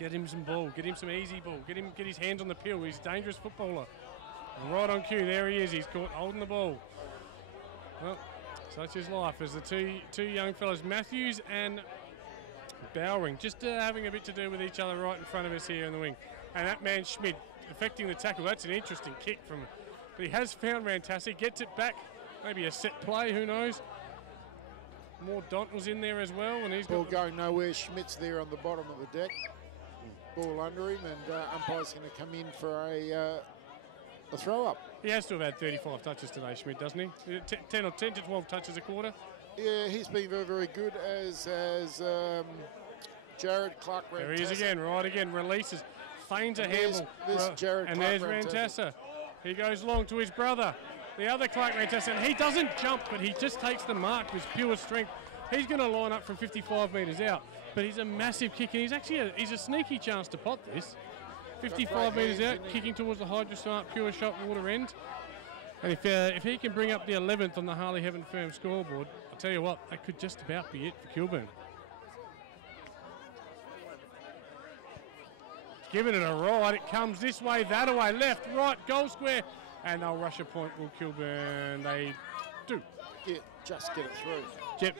Get him some ball. Get him some easy ball. Get his hands on the pill. He's a dangerous footballer. And right on cue. There he is. He's caught holding the ball. Well, such is life as the two young fellas, Matthews and Bowering, just having a bit to do with each other right in front of us here in the wing. And that man Schmidt affecting the tackle. That's an interesting kick from him. But he has found Rantassi. Gets it back. Maybe a set play. Who knows? More Dont was in there as well. And he's ball going nowhere. Schmidt's there on the bottom of the deck. Ball under him, and umpire's going to come in for a throw-up. He has to have had 35 touches today, Schmidt, doesn't he? 10 to 12 touches a quarter. Yeah, he's been very, very good, as Jared Clark. There he is again, right again, releases, feigns a handball. And there's Rantassi. He goes long to his brother, the other Clark Rantassi, and he doesn't jump, but he just takes the mark with pure strength. He's going to line up from 55 metres out, but he's a massive kick, and he's a sneaky chance to pot this. 55 metres out, kicking towards the Hydro Smart pure shot water end. And if he can bring up the 11th on the Harley Heaven Firm scoreboard, I'll tell you what, that could just about be it for Kilburn. Giving it a ride, it comes this way, that way, left, right, goal square, and they'll rush a point, will Kilburn. They do. Yeah, just get it through.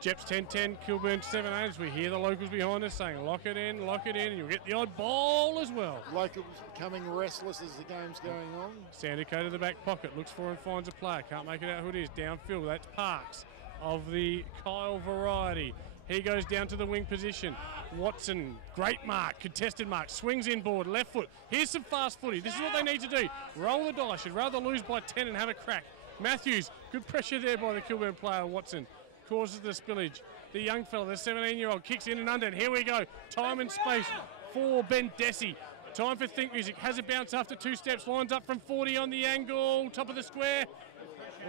Jep's 10-10, Kilburn 7-8, as we hear the locals behind us saying lock it in, and you'll get the odd ball as well. Locals becoming restless as the game's going on. Sandico to the back pocket, looks for and finds a player, can't make it out who it is, downfield, that's Parks of the Kyle variety. He goes down to the wing position. Watson, great mark, contested mark, swings inboard, left foot. Here's some fast footy, this is what they need to do. Roll the dice, you'd rather lose by 10 and have a crack. Matthews, good pressure there by the Kilburn player, Watson. Causes the spillage. The young fella, the 17-year-old, kicks in and under, and here we go. Time and space for Ben Desi. Time for Think Music. Has a bounce after 2 steps. Lines up from 40 on the angle. Top of the square.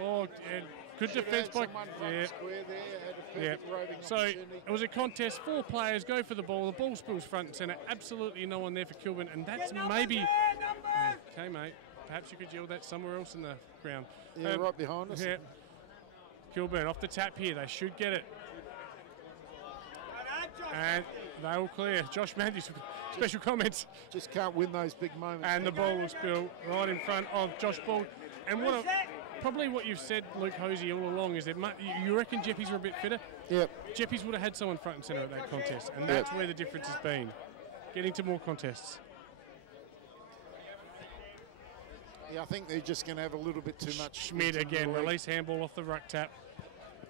Oh, good defence by... Yeah. So it was a contest. 4 players go for the ball. The ball spills front and centre. Absolutely no one there for Kilburn, and that's maybe... Okay, mate. Perhaps you could yield that somewhere else in the ground. Yeah, right behind us. Yeah. Kilburn off the tap here, they should get it. And they all clear. Josh Matthews, special comments. Just can't win those big moments. And the ball will spill right in front of Josh Ball. And probably what you've said, Luke Hosey, all along is that you reckon Jeppies were a bit fitter? Yep. Jeppies would have had someone front and centre at that contest, and that's where the difference has been. Getting to more contests. Yeah, I think they're just going to have a little bit too much. Schmidt again, release handball off the ruck tap.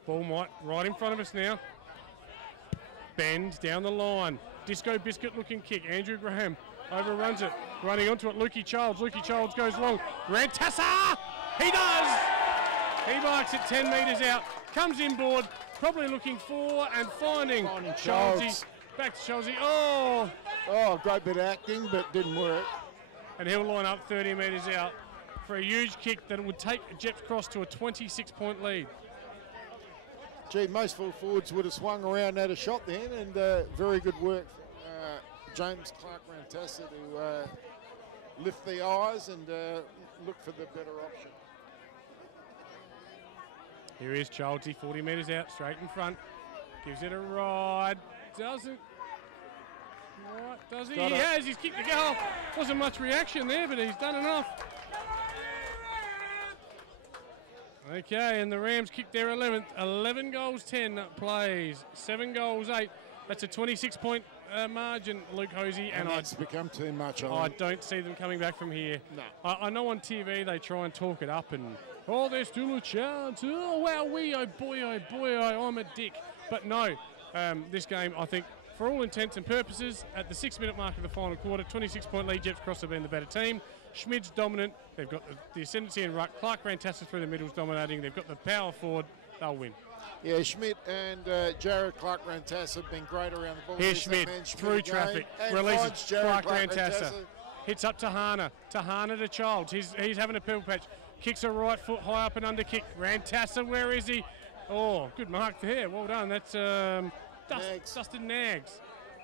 Ball right in front of us now. Bends down the line. Disco biscuit looking kick. Andrew Graham overruns it. Running onto it, Lukey Childs. Lukey Childs goes long. Rantassi! He does! He marks it 10 metres out. Comes inboard. Probably looking for and finding Childsy. Back to Childsy. Oh, great bit of acting, but didn't work. And he'll line up 30 metres out for a huge kick that would take Jep's Cross to a 26-point lead. Gee, most full forwards would have swung around and had a shot then, and very good work from James Clark Rantassi to lift the eyes and look for the better option. Here is Childsy, 40 metres out, straight in front. Gives it a ride. Doesn't. Right, does he? He has. He's kicked the goal. Wasn't much reaction there, but he's done enough. Okay, and the Rams kicked their 11th. 11 goals, 10 plays. 7 goals, 8. That's a 26-point margin, Luke Hosey. And it's become too much. I don't see them coming back from here. No. I know on TV they try and talk it up and, there's still a chance. Oh, wow, oh boy, I'm a dick. But no, this game, I think, for all intents and purposes, at the 6-minute mark of the final quarter, 26-point lead, Jep's Cross have been the better team. Schmid's dominant. They've got the ascendancy in ruck. Clark Rantassi through the middle's dominating. They've got the power forward. They'll win. Yeah, Schmidt and Jared Clark Rantassi have been great around the ball. Here's Schmidt through traffic. Releases Clark Rantassi. Hits up Tahana. Tahana to Childs. He's having a pebble patch. Kicks a right foot high up and under kick. Rantassi, where is he? Oh, good mark there. Well done. That's Dustin Nags.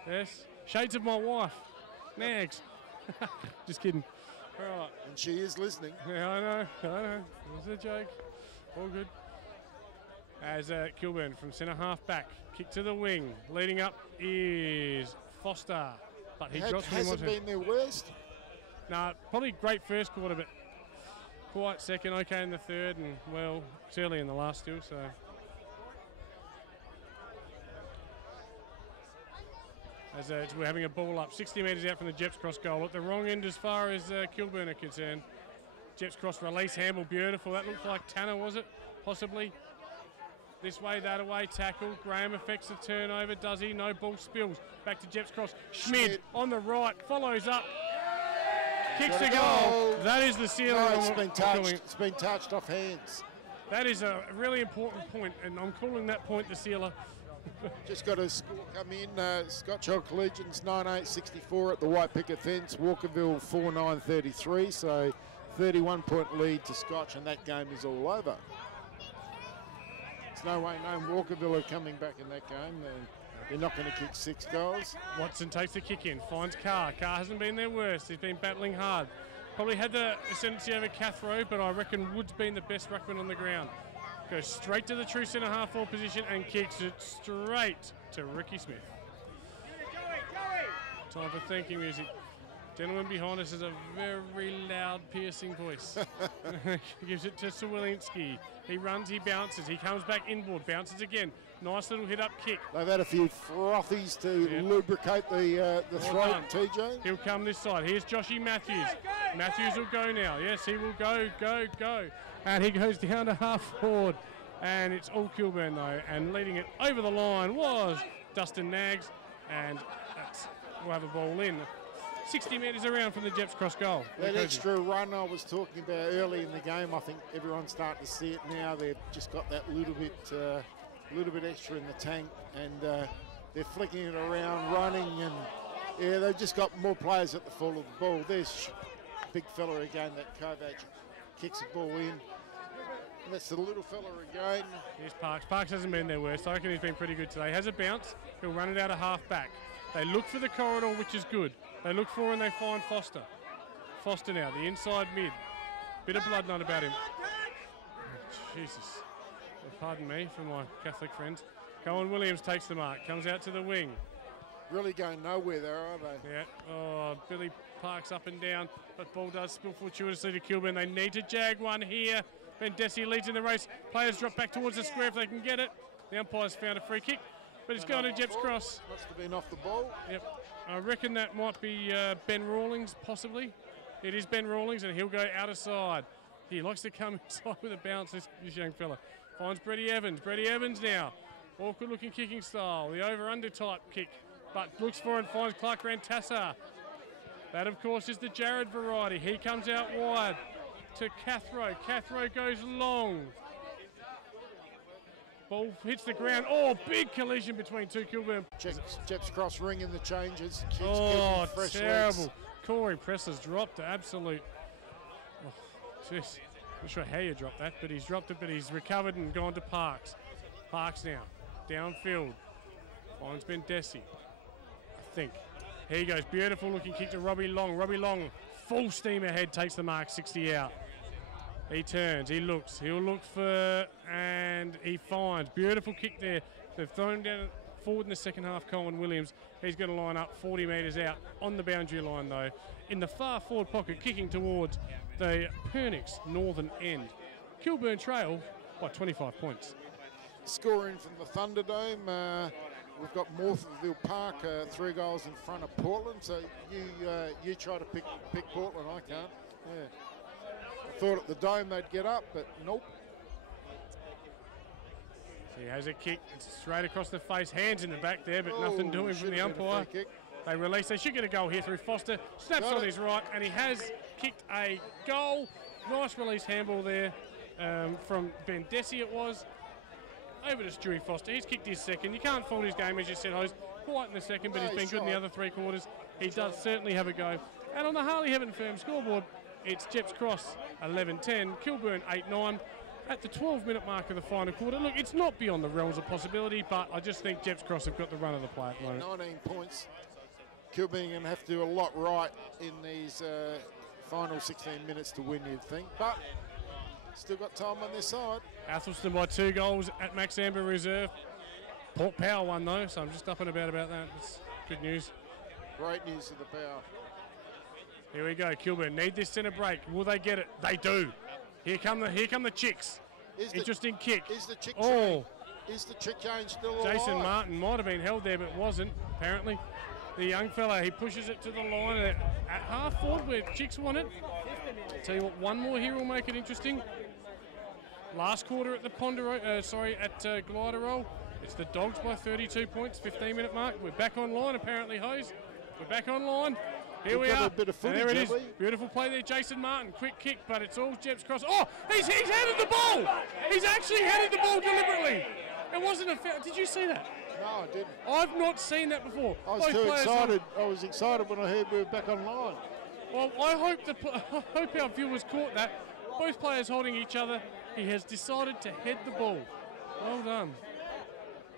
Yes. Shades of my wife. Nags. Just kidding. All right. And she is listening. Yeah, I know. It was a joke. All good. As Kilburn from centre half back. Kick to the wing. Leading up is Foster. but he drops when he wants hasn't been their worst. Nah, probably great first quarter, but quiet second, okay in the third, and well, it's early in the last still, so. As we're having a ball up 60 metres out from the Jeps Cross goal at the wrong end as far as Kilburn are concerned. Jeps Cross release handball, beautiful. That looked like Tanner, was it? Possibly. This way, that away, tackle. Graham affects the turnover, does he? No, ball spills. Back to Jeps Cross. Schmid on the right, follows up. Kicks the goal. That is the seal. No, it's been touched. It's been touched off hands. That is a really important point, and I'm calling that point the sealer. Just got a score come in. Scotch Hill Collegians 9-8-64 at the White Picket Fence. Walkerville 4-9-33. So 31-point lead to Scotch, and that game is all over. There's no way Walkerville are coming back in that game. They're not going to kick 6 goals. Watson takes the kick in, finds Carr. Carr hasn't been their worst. He's been battling hard. Probably had the ascendancy over Cathro, but I reckon Wood's been the best ruckman on the ground. Goes straight to the true centre half forward position and kicks it straight to Ricky Smith. Time for thank you music. Gentleman behind us has a very loud, piercing voice. Gives it to Sawinski. He runs, he bounces, he comes back inboard, bounces again. Nice little hit-up kick. They've had a few frothies to lubricate the throat, TJ. He'll come this side. Here's Joshy Matthews. Matthews will go now. Yes, he will go. And he goes down to half forward. And it's all Kilburn, though. And leading it over the line was Dustin Nags. And we'll have a ball in. 60 metres around from the Jeps Cross goal. That extra run I was talking about early in the game, I think everyone's starting to see it now. They've just got that little bit extra in the tank, and they're flicking it around, running, and they've just got more players at the fall of the ball. There's big fella again, that Kovac kicks the ball in. And that's the little fella again. Here's Parks. Parks hasn't been their worst. I reckon he's been pretty good today. Has a bounce. He'll run it out of half back. They look for the corridor, which is good. They look for and they find Foster. Foster now, the inside mid. Bit of blood knot about him. Oh, Jesus. Pardon me for my Catholic friends. Cohen Williams takes the mark, comes out to the wing. Really going nowhere there, are they? Yeah. Oh, Billy Parks up and down, but ball does spill fortuitously to Kilburn. They need to jag one here. Ben Desi leads in the race. Players drop back towards the square if they can get it. The umpire's found a free kick, but it's gone to Jeps Cross. Must have been off the ball. Yep. I reckon that might be Ben Rawlings, possibly. It is Ben Rawlings, and he'll go out of side. He likes to come inside with a bounce, this young fella. Finds Brady Evans. Brady Evans now. Awkward looking kicking style. The over-under type kick, but looks for and finds Clark Rantassa. That, of course, is the Jared variety. He comes out wide to Cathro. Cathro goes long. Ball hits the ground. Oh, big collision between two Kilburn. Jeps Cross ringing the changes. Oh, fresh terrible. legs. Corey Presser's dropped to absolute. Oh, jeez. Not sure how you dropped that, but he's dropped it, but he's recovered and gone to Parks. Parks now, downfield. Finds Ben Desi, I think. Here he goes, beautiful looking kick to Robbie Long. Robbie Long, full steam ahead, takes the mark, 60 out. He turns, he looks, he'll look for, and he finds. Beautiful kick there. They've thrown him down forward in the second half, Colin Williams. He's going to line up 40 metres out on the boundary line, though. In the far forward pocket, kicking towards the Pernix northern end. Kilburn trail by 25 points. Scoring from the Thunderdome. We've got Morpheville Park 3 goals in front of Portland. So you try to pick Portland, I can't. Yeah. I thought at the Dome they'd get up, but nope. He has a kick, it's straight across the face, hands in the back there, but nothing doing from the umpire. They release, they should get a goal here through Foster, snaps on his right, and he has kicked a goal. Nice release handball there from Ben Desi it was. Over to Stewie Foster, he's kicked his second. You can't fault his game, as you said, host. Quiet in the second, but he's been good in the other 3 quarters. He does certainly have a go. And on the Harley Heaven Firm scoreboard, it's Jeps Cross 11-10, Kilburn 8-9. At the 12-minute mark of the final quarter. Look, it's not beyond the realms of possibility, but I just think Jeps Cross have got the run of the play at the moment. 19 points. Kilburn going to have to do a lot right in these final 16 minutes to win, you'd think. But still got time on their side. Athelston by 2 goals at Max Amber Reserve. Port Power won, though, so I'm just up and about that. It's good news. Great news to the power. Here we go, Kilburn need this centre break. Will they get it? They do. Here come the Chicks. Interesting kick. Is the chick chain still alive? Jason Martin might have been held there, but wasn't, apparently. The young fella, he pushes it to the line at half forward where Chicks want it. Tell you what, one more here will make it interesting. Last quarter at the Glider Roll. It's the Dogs by 32 points, 15-minute mark. We're back online, apparently, Hose. We're back online. Here we are. A bit of footage, and there it is. Beautiful play there, Jason Martin. Quick kick, but it's all Jeps Cross. Oh, he's headed the ball. He's actually headed the ball deliberately. It wasn't a foul. Did you see that? No, I didn't. I've not seen that before. I was too excited. I was excited when I heard we were back online. Well, I hope our viewers caught that. Both players holding each other. He has decided to head the ball. Well done.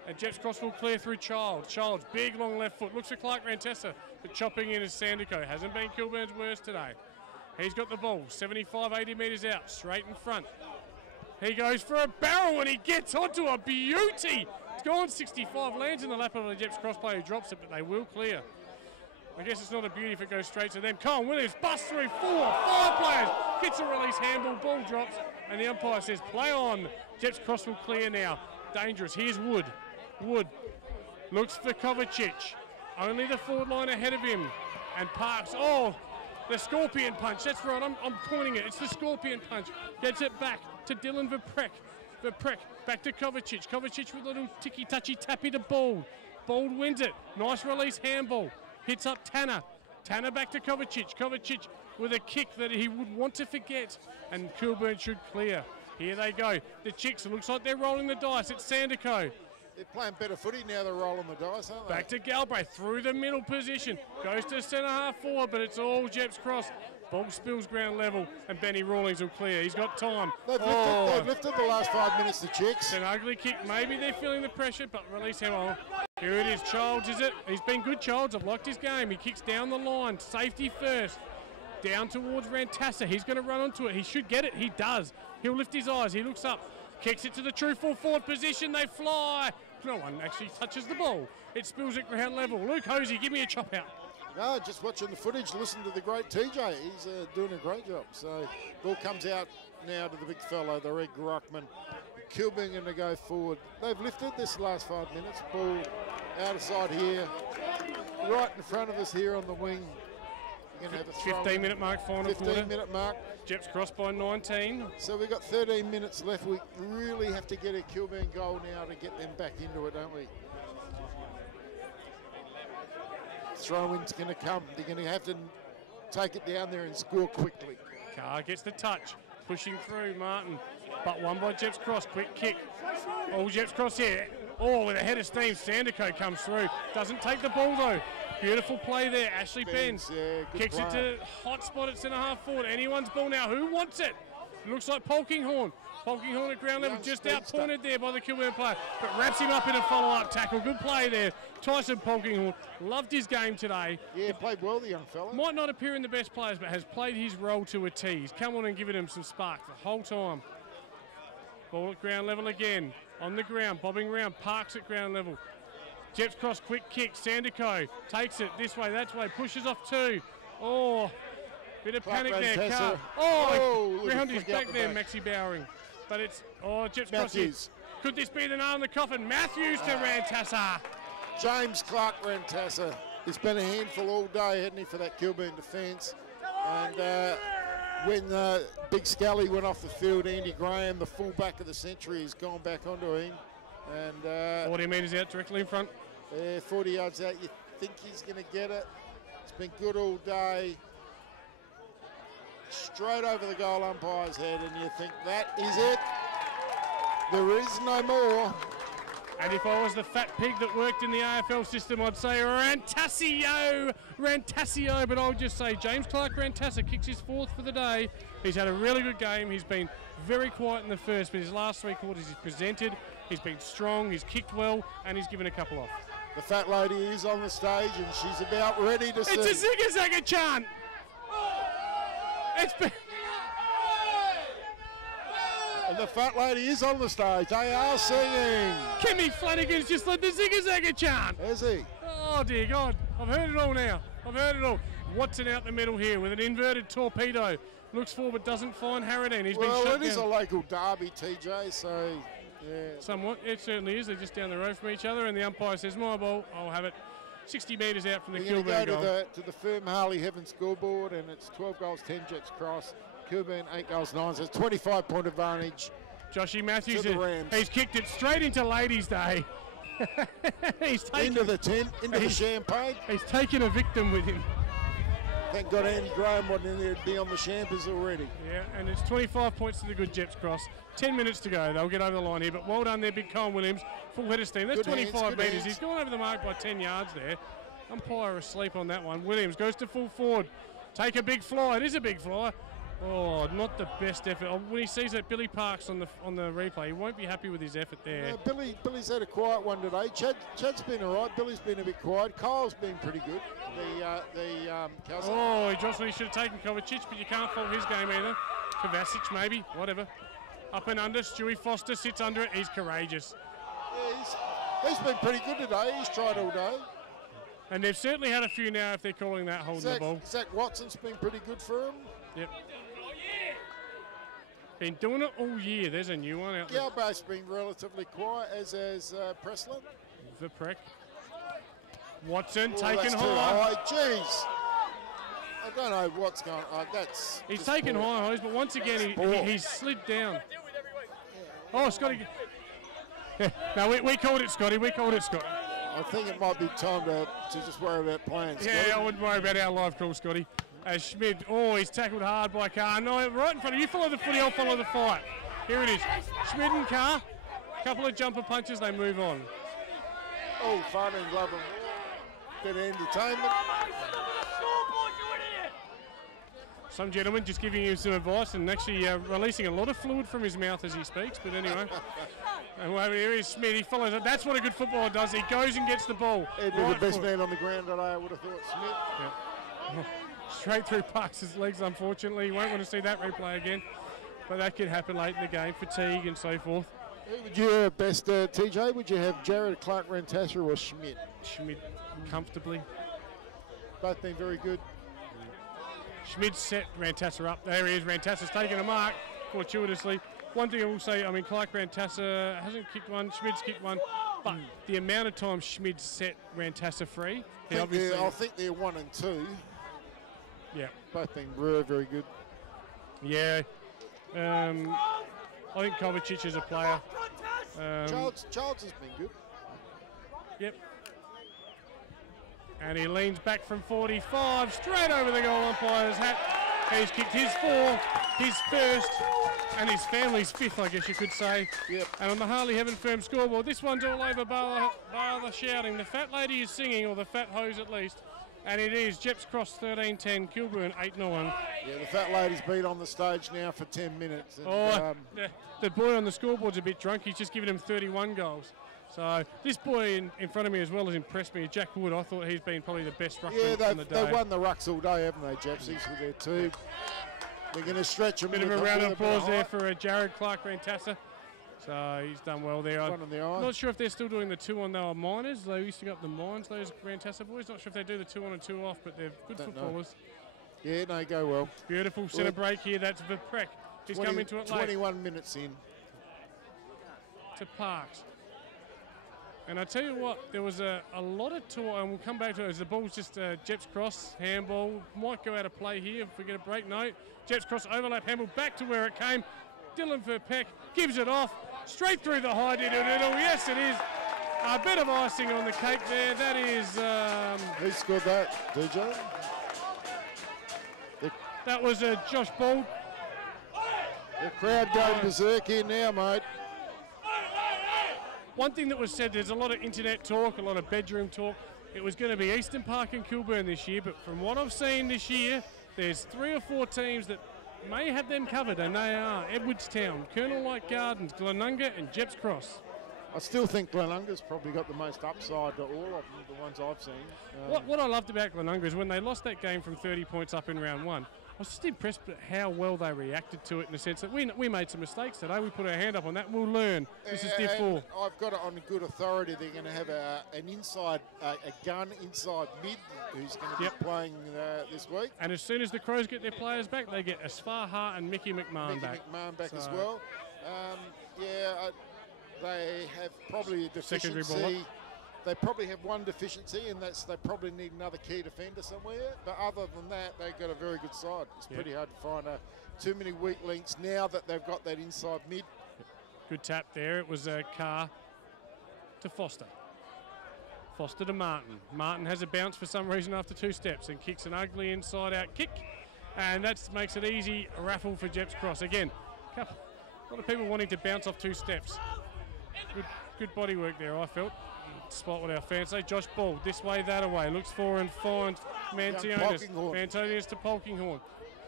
And Jeps Cross will clear through Childs. Childs, big long left foot. Looks for Clark Rantessa, but chopping in is Sandico. Hasn't been Kilburn's worst today. He's got the ball, 75, 80 metres out, straight in front. He goes for a barrel and he gets onto a beauty. It's gone 65, lands in the lap of the Jeps Cross player who drops it, but they will clear. I guess it's not a beauty if it goes straight to them. Colin Williams busts through 4, 5 players. Gets a release handball, ball drops, and the umpire says play on. Jeps Cross will clear now. Dangerous. Here's Wood. Wood looks for Kovacic. Only the forward line ahead of him. And Parks. Oh, the scorpion punch. That's right. I'm pointing it. It's the scorpion punch. Gets it back to Dylan Verprek. Verprek back to Kovacic. Kovacic with a little ticky-touchy tappy to Bald. Bald wins it. Nice release handball. Hits up Tanner. Tanner back to Kovacic. Kovacic with a kick that he would want to forget. And Kilburn should clear. Here they go. The Chicks, it looks like they're rolling the dice. It's Sandico. They're playing better footy now, they're rolling the dice, aren't they? Back to Galbraith, through the middle position. Goes to centre half forward, but it's all Jeps Cross. Ball spills ground level, and Benny Rawlings will clear. He's got time. They've lifted the last 5 minutes, the Chicks. It's an ugly kick. Maybe they're feeling the pressure, but release him on. Here it is, Childs, is it? He's been good, Childs. I've liked his game. He kicks down the line. Safety first. Down towards Rantassa. He's going to run onto it. He should get it. He does. He'll lift his eyes. He looks up. Kicks it to the true full forward position. They fly. No one actually touches the ball. It spills at ground level. Luke Hosey, give me a chop out. No, just watching the footage, listen to the great TJ. He's doing a great job. So ball comes out now to the big fellow, the Red Ruckman. Kilburn going to go forward. They've lifted this last 5 minutes. Ball out of sight here. Right in front of us here on the wing. You're going to have a 15-minute mark, final quarter. 15-minute mark. Jeps Cross by 19. So we've got 13 minutes left. We really have to get a Kilburn goal now to get them back into it, don't we? Throw-in's going to come. They're going to have to take it down there and score quickly. Carr gets the touch. Pushing through, Martin. But one by Jeps Cross. Quick kick. All Jeps Cross here. Oh, with a head of steam, Sandico comes through. Doesn't take the ball, though. Beautiful play there. Ashley Benz kicks it to hot spot at centre half forward. Anyone's ball now. Who wants it? It looks like Polkinghorn. Polkinghorn at ground level, just out-pointed there by the Kilburn player, but wraps him up in a follow-up tackle. Good play there. Tyson Polkinghorn loved his game today. Yeah, played well, the young fella. Might not appear in the best players, but has played his role to a T. He's come on and given him some spark the whole time. Ball at ground level again. On the ground, bobbing round. Parks at ground level. Jeps Cross, quick kick. Sandico takes it this way, that way. Pushes off two. Oh, bit of panic there. Carr. Oh, round his back there, Maxi Bowering. But it's, Jeps Cross. Could this be the nail in the coffin? Matthews to Rantassa. James Clark Rantassa. He's been a handful all day, hasn't he, for that Kilburn defence. And when Big Scully went off the field, Andy Graham, the full-back of the century, has gone back onto him. And 40 metres out directly in front. 40 yards out. You think he's going to get it. It's been good all day. Straight over the goal umpire's head, and you think that is it. There is no more. And if I was the fat pig that worked in the AFL system, I'd say Rantassio, but I'll just say James Clark Rantassa kicks his fourth for the day. He's had a really good game. He's been very quiet in the first, but his last three quarters he's presented. He's been strong, he's kicked well, and he's given a couple off. The fat lady is on the stage, and she's about ready to sing. It's a zigga-zagga chant. And the fat lady is on the stage. They are singing. Kimmy Flanagan's just led the zigga-zagga chant. Is he? Oh, dear God. I've heard it all now. I've heard it all. Watson out the middle here with an inverted torpedo. Looks forward but doesn't find Harradine. He's been shut down. Well, it is a local derby, TJ, so yeah. Somewhat. It certainly is. They're just down the road from each other, and the umpire says, my ball, I'll have it. 60 metres out from the Kilburn goal. To the firm Harley Heaven scoreboard, and it's 12 goals, 10 Jets cross. Kilburn 8 goals, 9. So it's 25-point advantage. Joshy Matthews, he's kicked it straight into Ladies' Day. He's taken into the tent, into the champagne. He's taken a victim with him. Thank God Andy Graham wasn't in there to be on the champers already. Yeah, and it's 25 points to the good Jets cross. 10 minutes to go. They'll get over the line here, but well done there, big Colin Williams. Full head of steam. That's 25 metres. He's gone over the mark by 10 yards there. Umpire asleep on that one. Williams goes to full forward. Take a big fly. It is a big fly. Oh, not the best effort. When he sees that Billy Parks on the replay, he won't be happy with his effort there. Billy's had a quiet one today. Chad's been all right. Billy's been a bit quiet. Kyle's been pretty good. Oh, he just should have taken Kovacic, but you can't fault his game either. Kovacic maybe, whatever. Up and under. Stewie Foster sits under it. He's courageous. Yeah, he's been pretty good today. He's tried all day. And they've certainly had a few now if they're calling that holding the ball. Zach Watson's been pretty good for him. Yep. Been doing it all year. There's a new one out there. Galbo's been relatively quiet, as has Presslin. Viprek. Watson taken that's high. Jeez. I don't know what's going on. He's taken high highs, but once again he's slid down. Oh, Scotty. No, we called it, Scotty. We called it, Scotty. I think it might be time to just worry about playing, Scotty. Yeah, I wouldn't worry about our live call, Scotty. As Schmid, he's tackled hard by Carr. No, right in front of you. Follow the footy, I'll follow the fight. Here it is. Schmid and Carr. Couple of jumper punches, they move on. Oh, fun and love and bit of entertainment. Some gentleman just giving you some advice and actually releasing a lot of fluid from his mouth as he speaks. But anyway, and here is Schmid. He follows it. That's what a good footballer does. He goes and gets the ball. He'd be the best man on the ground today, I would have thought, Schmid. Yeah. Straight through Parks' legs, unfortunately. You won't want to see that replay again. But that could happen late in the game. Fatigue and so forth. Who would you have best, TJ? Would you have Jared Clark Rantasser or Schmid? Schmid, comfortably. Both been very good. Schmid set Rantasser up. There he is. Rantasser's taken a mark fortuitously. One thing I will say, I mean, Clark Rantasser hasn't kicked one. Schmid's kicked one. But the amount of time Schmid set Rantasser free. I think they're 1 and 2. Yeah. Both been very, very good. Yeah. I think Kovacic is a player. Charles has been good. Yep. And he leans back from 45, straight over the goal umpire's hat. He's kicked his 4, his first, and his family's 5th, I guess you could say. Yep. And on the Harley Heaven Firm scoreboard, this one's all over bar the shouting. The fat lady is singing, or the fat hose at least. And it is Jeps Cross 13-10, Kilburn 8-9. Yeah, the fat lady's been on the stage now for 10 minutes. And, the boy on the scoreboard's a bit drunk. He's just given him 31 goals. So this boy in front of me as well has impressed me. Jack Wood, I thought he's been probably the best ruckman on the day. They've won the rucks all day, haven't they, Jeps? He's with there too. They're going to stretch him. Bit of a round of applause there for Jared Clark Rantasser. So he's done well there. I'm not sure if they're still doing the 2-on. They were minors. They used to go up the mines, those Rantasser boys. Not sure if they do the 2-on and 2-off, but they're good footballers. Yeah, no, go well. Beautiful centre break here. That's Viprek. He's come into it late. 21 minutes in. To Parks. And I tell you what, there was a lot of talk, and we'll come back to it, as the ball's just Jeps Cross, handball. Might go out of play here if we get a break. No. Jeps Cross overlap, handball back to where it came. Dylan Verpeck gives it off. Straight through the high diddle-diddle. Yes, it is. A bit of icing on the cake there. That is... Who scored that, DJ? That was Josh Bald. The crowd going berserk here now, mate. One thing that was said, there's a lot of internet talk, a lot of bedroom talk. It was going to be Eastern Park and Kilburn this year, but from what I've seen this year, there's 3 or 4 teams that may have them covered, and they are Edwardstown, Colonel Light Gardens, Glenunga and Jeps Cross. I still think Glenunga's probably got the most upside to all of them, the ones I've seen. What I loved about Glenunga is when they lost that game from 30 points up in round 1, was just impressed at how well they reacted to it, in the sense that we made some mistakes today. We put our hand up on that. We'll learn. This is Div 4. I've got it on good authority. They're going to have a gun inside mid who's going to be playing this week. And as soon as the Crows get their players back, they get Asfar and Mickey McMahon back. As well. They have probably a deficiency. They probably have one deficiency, and that's they probably need another key defender somewhere. But other than that, they've got a very good side. It's pretty hard to find too many weak links now that they've got that inside mid. Good tap there. It was a Carr to Foster. Foster to Martin. Martin has a bounce for some reason after 2 steps and kicks an ugly inside-out kick. And that makes it easy raffle for Jeps Cross. Again, a lot of people wanting to bounce off 2 steps. Good body work there, I felt. Despite what our fans say. Josh Ball, this way, that away. Looks for and finds Mantionis. Mantionis to Polkinghorn.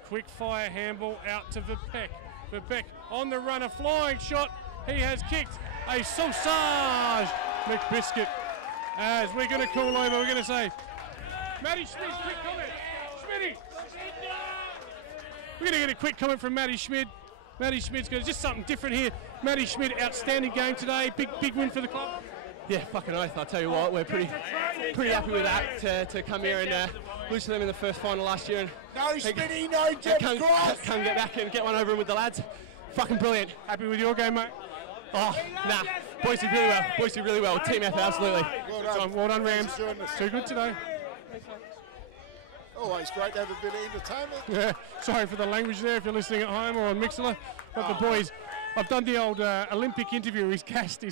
Quick fire handball out to Verbeek. Verbeek on the run, a flying shot. He has kicked a sausage. McBiscuit. As we're going to call over, we're going to say, Matty Schmid, quick comment. Schmidty. We're going to get a quick comment from Matty Schmid. Matty Schmid's got just something different here. Matty Schmid, outstanding game today. Big win for the club. Yeah, fucking oath. I'll tell you what, we're pretty happy with that to come here and lose to them in the first final last year. And no Schmitty, no Jeff Cross. Come get back and get one over with the lads. Fucking brilliant. Happy with your game, mate? Oh, nah. Boys did really well. Boys did really well. Team effort, absolutely. Well done, Rams. Too good today. Always great to have a bit of entertainment. Yeah, sorry for the language there if you're listening at home or on Mixler. But the boys, I've done the old Olympic interview. He's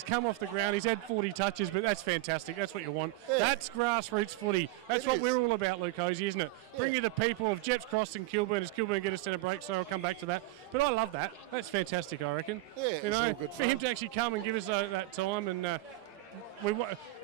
come off the ground. He's had 40 touches, but that's fantastic. That's what you want. Yeah. That's grassroots footy. That's what we're all about, Luke Hosey, isn't it? Yeah. Bring you the people of Jeps Cross and Kilburn as Kilburn get us in a break, so I'll come back to that. But I love that. That's fantastic, I reckon. Yeah, it's all good for him to actually come and give us that time. And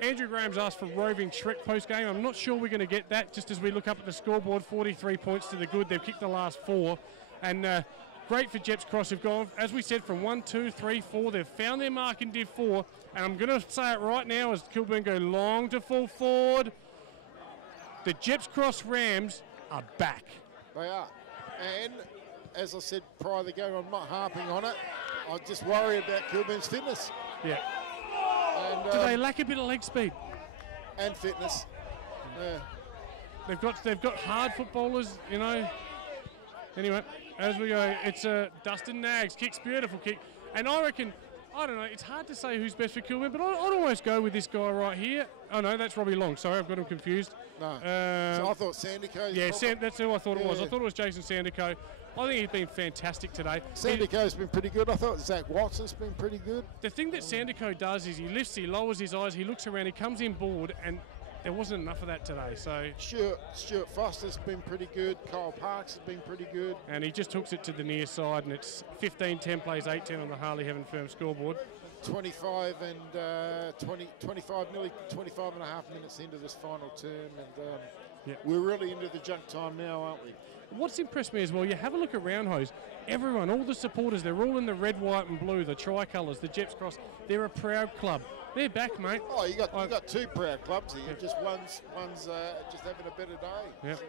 Andrew Graham's asked for roving Shrek post-game. I'm not sure we're going to get that, just as we look up at the scoreboard. 43 points to the good. They've kicked the last 4. And great for Jeps Cross. They've gone, as we said, from 1, 2, 3, 4. They've found their mark in Div 4. And I'm going to say it right now as Kilburn go long to full forward. The Jeps Cross Rams are back. They are. And as I said prior to the game, I'm not harping on it. I just worry about Kilburn's fitness. Yeah. And, do they lack a bit of leg speed? And fitness. Yeah. They've got hard footballers, you know. Anyway, as we go, it's Dustin Nags. Kicks, beautiful kick. And I reckon, I don't know, it's hard to say who's best for Kilburn, but I'd almost go with this guy right here. Oh, no, that's Robbie Long. Sorry, I've got him confused. No. So I thought Sandico. Yeah, that's who I thought it was. I thought it was Jason Sandico. I think he's been fantastic today. Sandico's been pretty good. I thought Zach Watson's been pretty good. The thing that Sandico does is he lifts, he lowers his eyes, he looks around, he comes in board, and there wasn't enough of that today. So Stuart Foster's been pretty good. Kyle Parks has been pretty good. And he just hooks it to the near side, and it's 15-10 plays 8-10 on the Harley Heaven Firm scoreboard. 25 and 25, nearly 25 and a half minutes into this final term, and we're really into the junk time now, aren't we? What's impressed me as well, you have a look at Roundhose, everyone, all the supporters, they're all in the red, white and blue, the tricolours, the Jeps Cross. They're a proud club. They're back, mate. Oh, you got 2 proud clubs here. Just one's just having a better day. Yep.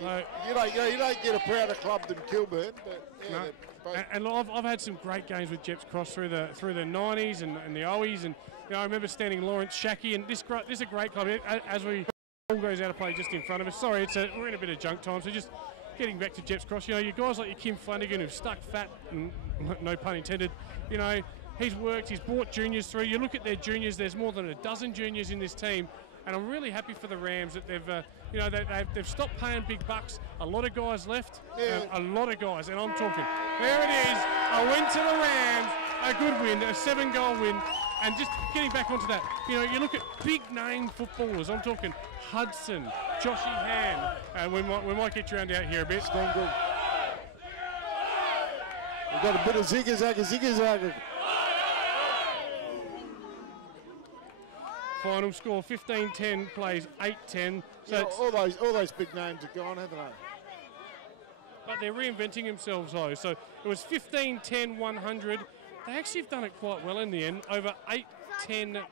So, you don't get a prouder club than Kilburn, but and I've had some great games with Jeps Cross through the 90s and the 00s, and I remember standing Lawrence Shackey, and this is a great club. As we all goes out of play just in front of us. Sorry, we're in a bit of junk time, so just getting back to Jeps Cross. You guys like your Kim Flanagan who've stuck fat, and no pun intended. He's worked. He's brought juniors through. You look at their juniors. There's more than a dozen juniors in this team. And I'm really happy for the Rams that they've stopped paying big bucks. A lot of guys left, a lot of guys, and I'm talking. There it is, a win to the Rams, a good win, a 7-goal win, and just getting back onto that. You look at big-name footballers. I'm talking Hudson, Joshy Han, and we might get drowned out here a bit. We've got a bit of ziggy-zaggy. Final score 15-10 plays 8-10. So all those big names are gone, haven't they? But they're reinventing themselves though. So it was 15-10, 100. They actually have done it quite well in the end. Over 10-58.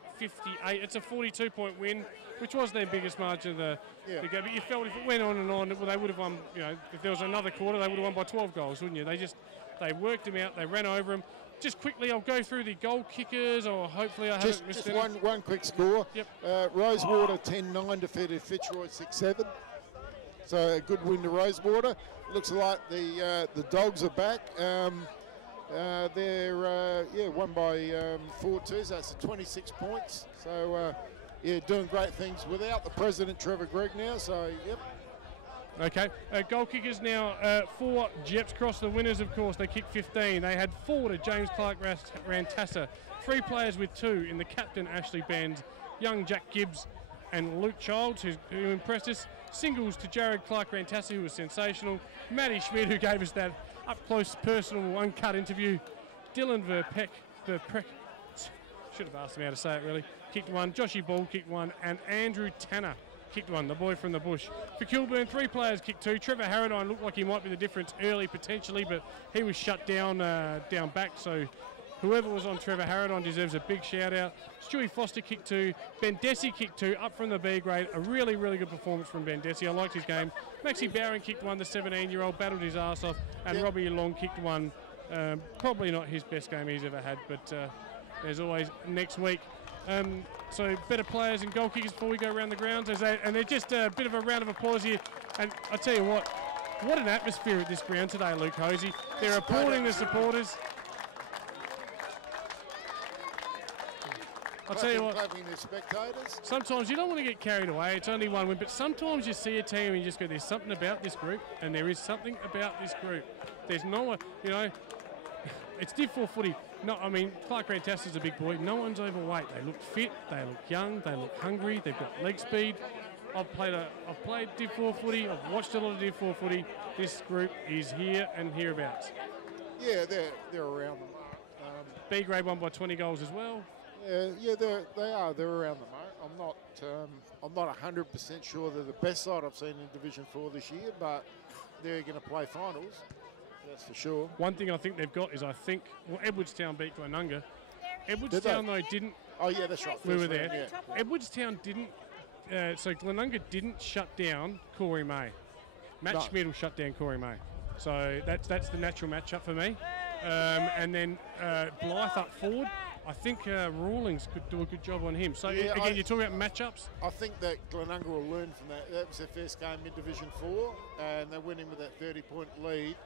It's a 42-point win, which was their biggest margin of the game. But you felt if it went on and on, well, they would have won. You know, if there was another quarter, they would have won by 12 goals, wouldn't you? They worked them out. They ran over them. Just quickly, I'll go through the goal kickers, or hopefully I haven't missed just any. one quick score. Yep. Rosewater 10-9 defeated Fitzroy 6-7. So a good win to Rosewater. Looks like the Dogs are back. They're won by 4-2. So that's 26 points. So doing great things without the president Trevor Gregg now. So yep. Okay, goal kickers now for Jeps Cross. The winners, of course, they kicked 15. They had 4 to James Clark Rantassa, 3 players with 2 in the captain Ashley Benz, young Jack Gibbs and Luke Childs, who impressed us. Singles to Jared Clark Rantassa, who was sensational. Matty Schmidt, who gave us that up-close, personal, uncut interview. Dylan Verpeck, should have asked him how to say it really, kicked 1. Joshy Ball kicked 1, and Andrew Tanner kicked 1, the boy from the bush. For Kilburn, 3 players kicked 2. Trevor Harradine looked like he might be the difference early potentially, but he was shut down back, so whoever was on Trevor Harradine deserves a big shout out. Stewie Foster kicked 2. Ben Desi kicked 2, up from the B grade. A really, really good performance from Ben Desi. I liked his game. Maxie Bowring kicked 1, the 17-year-old, battled his arse off, and Robbie Long kicked 1. Probably not his best game he's ever had, but there's always next week. So better players and goal kickers before we go around the grounds. And they're just a bit of a round of applause here. And I tell you what an atmosphere at this ground today, Luke Hosey. They're applauding the supporters. I'll tell you what, sometimes you don't want to get carried away. It's only one win, but sometimes you see a team and you just go, there's something about this group, and there is something about this group. There's no one, it's Div 4 footy. No, I mean, Clark Rantassa's a big boy. No one's overweight. They look fit. They look young. They look hungry. They've got leg speed. I've played Div 4 footy. I've watched a lot of Div 4 footy. This group is here and hereabouts. Yeah, they're around the mark. B grade won by 20 goals as well. Yeah, they are. They're around the mark. I'm not 100% sure they're the best side I've seen in Division 4 this year, but they're going to play finals. That's for sure. One thing I think they've got is Edwardstown beat Glenunga. Edwardstown, though, didn't. Oh, yeah, that's right. We were there. Yeah. Edwardstown didn't. So Glenunga didn't shut down Corey May. Matt Schmidt will shut down Corey May. So that's the natural matchup for me. And then Blythe up forward. I think Rawlings could do a good job on him. So, you're talking about matchups? I think that Glenunga will learn from that. That was their first game in Division 4, and they went in with that 30-point lead.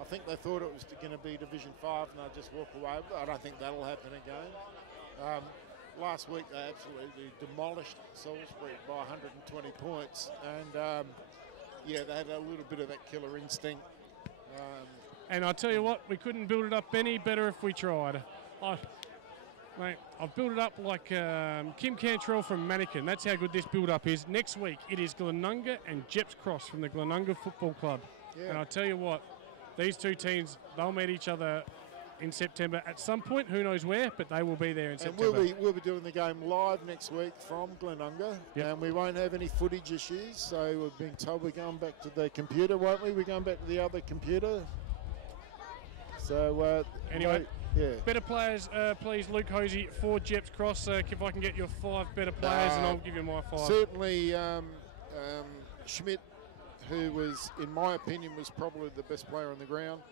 I think they thought it was going to be Division 5, and they'll just walk away with it. I don't think that'll happen again. Last week, they absolutely demolished Salisbury by 120 points, and, they had a little bit of that killer instinct. And I tell you what, we couldn't build it up any better if we tried. Mate, I've built it up like Kim Cantrell from Mannequin. That's how good this build-up is. Next week, it is Glenunga and Jeps Cross from the Glenunga Football Club. Yeah. And I tell you what, these two teams, they'll meet each other in September at some point. Who knows where, but they will be there in September. And we'll be doing the game live next week from Glenunga. Yep. And we won't have any footage issues. So we've been told we're going back to the computer, won't we? We're going back to the other computer. So anyway. Yeah. Better players, please, Luke Hosey for Jeps Cross. If I can get your 5 better players, and I'll give you my 5. Certainly, Schmidt, who was, in my opinion, was probably the best player on the ground.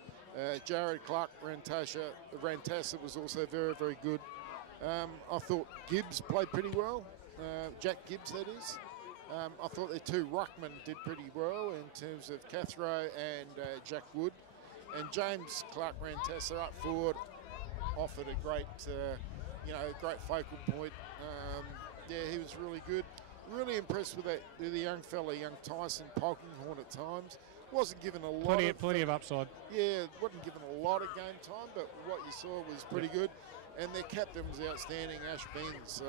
Jared Clark Rantassa was also very, very good. I thought Gibbs played pretty well. Jack Gibbs, that is. I thought the 2 ruckmen did pretty well in terms of Cathro and Jack Wood. And James Clark Rantassa up forward offered a great, great focal point. He was really good. Really impressed with the young fella, young Tyson Polkinghorn at times. Wasn't given a lot plenty of upside. Yeah, wasn't given a lot of game time, but what you saw was pretty good. And their captain was outstanding, Ash Benz. So,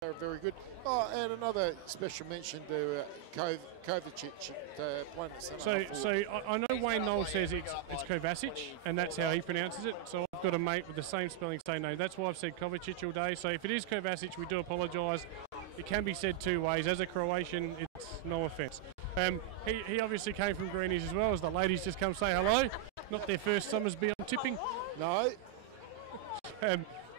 they're very good. Oh, and another special mention to Kovacic at Planet Centre. So I know Wayne Knoll says it's Kovacic, and that's how he pronounces it. So I've got a mate with the same spelling say no. That's why I've said Kovacic all day. So if it is Kovacic, we do apologise. It can be said 2 ways. As a Croatian, it's no offence. He obviously came from Greenies as well, as the ladies just come say hello. Not their first Summersby on tipping. No.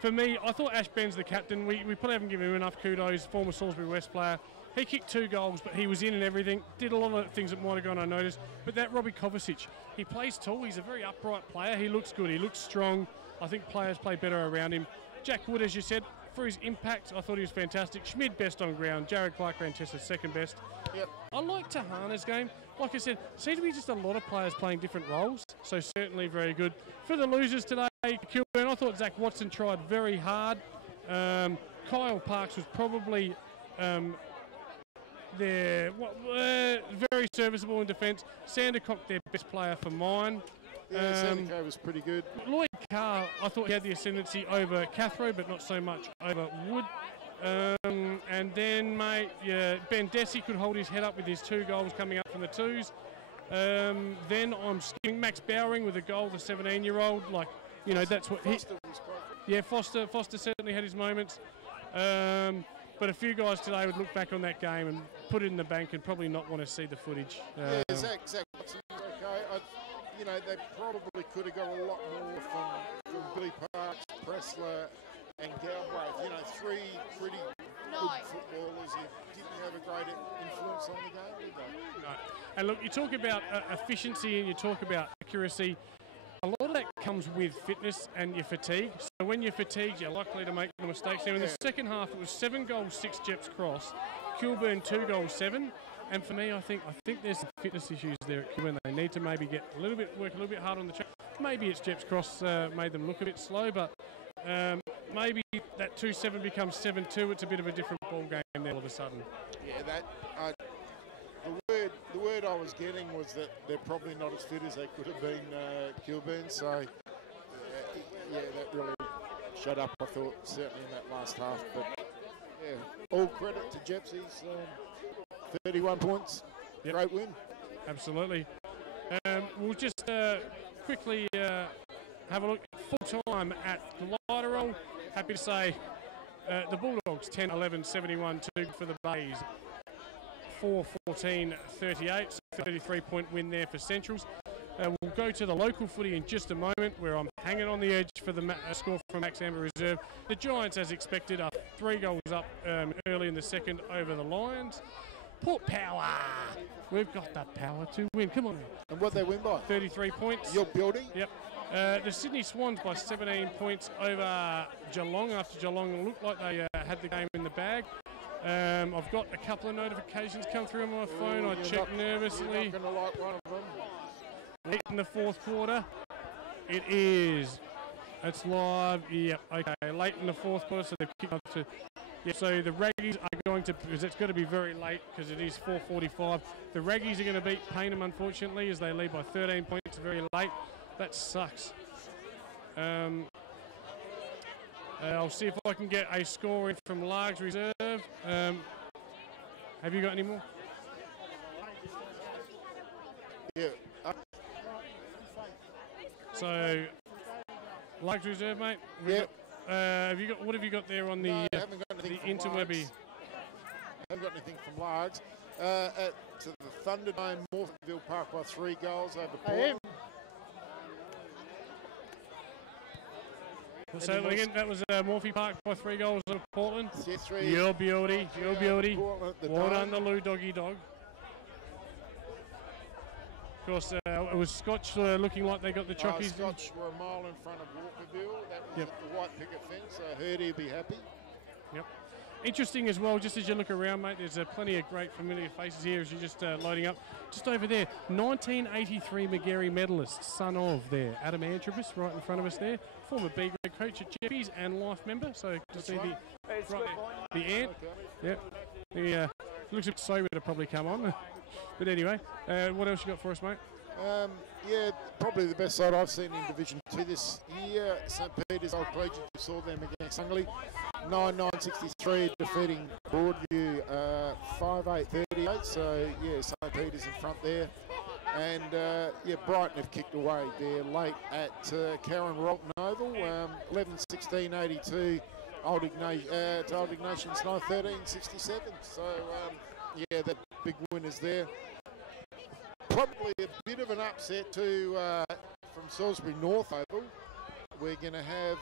for me, I thought Ash Ben's the captain. We probably haven't given him enough kudos. Former Salisbury West player. He kicked 2 goals, but he was in and everything. Did a lot of things that might have gone unnoticed. But that Robbie Kovacic, he plays tall. He's a very upright player. He looks good. He looks strong. I think players play better around him. Jack Wood, as you said, for his impact, I thought he was fantastic. Schmid, best on ground. Jared Clark ran Tester, second best. Yep. I like Tahana's game. Like I said, seems to be just a lot of players playing different roles. So certainly very good. For the losers today, Kilburn, I thought Zach Watson tried very hard. Kyle Parks was probably very serviceable in defence. Sandercock, their best player for mine. Yeah, Sandercock was pretty good. Lloyd Carr, I thought he had the ascendancy over Cathro, but not so much over Wood. And then, mate, Ben Desi could hold his head up with his 2 goals coming up from the 2s. Then I'm skipping Max Bowering with a goal, the 17-year-old. Like, you know, that's what he... Yeah, Foster certainly had his moments. But a few guys today would look back on that game and put it in the bank and probably not want to see the footage. Zach Watson's okay. You know, they probably could have got a lot more from Billy Parks, Pressler, and Galbraith. You know, 3 pretty good footballers who didn't have a great influence on the game, did they? No. And look, you talk about efficiency and you talk about accuracy. A lot of that comes with fitness and your fatigue. So when you're fatigued, you're likely to make mistakes. Now in the second half, it was 7 goals, 6 Jeps Cross. Kilburn 2 goals, 7. And for me, I think there's some fitness issues there at Kilburn. They need to maybe work a little bit harder on the track. Maybe it's Jeps Cross made them look a bit slow, but maybe that 2-7 becomes 7-2. It's a bit of a different ball game there all of a sudden. Yeah, the word I was getting was that they're probably not as fit as they could have been, Kilburn. So that really shut up, I thought, certainly in that last half. But yeah, all credit to Jepsies. 31 points, yep. Great win. Absolutely. We'll just quickly have a look. Full time at Gliderol. Happy to say the Bulldogs 10-11, 71-2 for the Bays. 4-14, 38, so 33-point win there for Centrals. We'll go to the local footy in just a moment, where I'm hanging on the edge for the score from Max Amber Reserve. The Giants, as expected, are 3 goals up early in the second over the Lions. Port Power, we've got the power to win. Come on. And what they win by? 33 points. Your building? Yep. The Sydney Swans by 17 points over Geelong, after Geelong looked like they had the game in the bag. I've got a couple of notifications come through on my phone. I checked nervously. You're not going to like one of them. Late in the 4th quarter. It is. It's live. Yep. Okay. Late in the 4th quarter, so they've kicked up to. Yeah, so the Raggies are going to, because it's going to be very late because it is 4:45. The Raggies are going to beat Payneham, unfortunately, as they lead by 13 points very late. That sucks. I'll see if I can get a score in from Largs Reserve. Have you got any more? Yeah. So, Largs Reserve, mate. Yeah. What have you got there on the interwebby? Haven't got anything from Largs. To the Thunderdome, Morpheville Park by 3 goals over Portland. So again, that was Morphy Park by 3 goals over Portland. Yeah, 3. Your beauty, your beauty. Well done, the Lou Doggy Dog. Of course, it was Scotch looking like they got the chockies. Scotch were a mile in front of Walkerville. That was at the white picket fence. I heard he'd be happy. Yep. Interesting as well, just as you look around, mate, there's plenty of great familiar faces here as you're just loading up. Just over there, 1983 McGarry medalist, son of there, Adam Antrobus, right in front of us there. Former B-grade coach at Jeppies and life member. So to see the Ant. Yep. He looks a bit sober to probably come on. But anyway, what else you got for us, mate? Yeah, probably the best side I've seen in Division 2 this year. St Peter's Old Collegiate, we saw them against Hungley. 9-9-63, defeating Broadview 5-8-38. So, yeah, St Peter's in front there. And, Brighton have kicked away there late at Karen Rolton Oval. 11-16-82 to Old Ignatians 9-13-67. So, the big winners there. Probably a bit of an upset too from Salisbury North Oval. We're going to have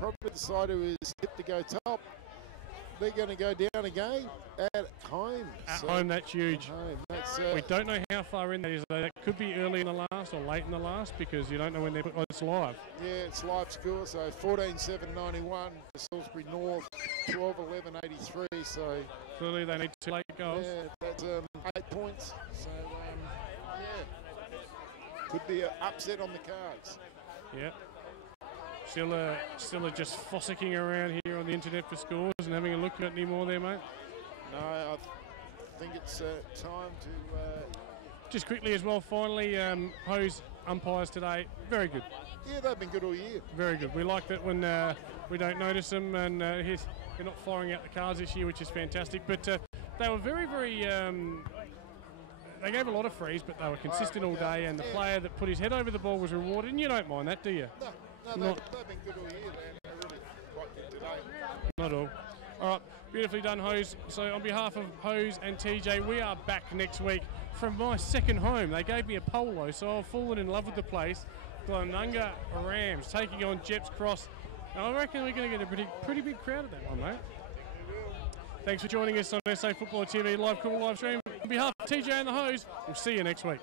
probably the side who is hit to go top. They're going to go down again at home. At home, that's huge. At home, that's, we don't know how far in that is. That could be early in the last or late in the last because you don't know when they're. Oh, it's live. Yeah, it's live score. So 14-7-91 for Salisbury North, 12-11-83. So clearly they need 2 late goals. Yeah, that's 8 points. So yeah, could be an upset on the cards. Yeah. Still just fossicking around here on the internet for scores and having a look at any more there, mate. No, I think it's time to. Just quickly as well, finally, Hose umpires today, very good. Yeah, they've been good all year. Very good. We like that when we don't notice them and they're not firing out the cards this year, which is fantastic. But they were very, very. They gave a lot of frees, but they were consistent all day, and the player that put his head over the ball was rewarded. And you don't mind that, do you? No, they've been good all year. They're really quite good today. Not all. All right, beautifully done, Hose. So on behalf of Hose and TJ, we are back next week from my second home. They gave me a polo, so I've fallen in love with the place. Glenunga Rams taking on Jeps Cross. And I reckon we're going to get a pretty big crowd at that one, mate. Thanks for joining us on SA Football TV live call live stream. On behalf of TJ and the Hose, we'll see you next week.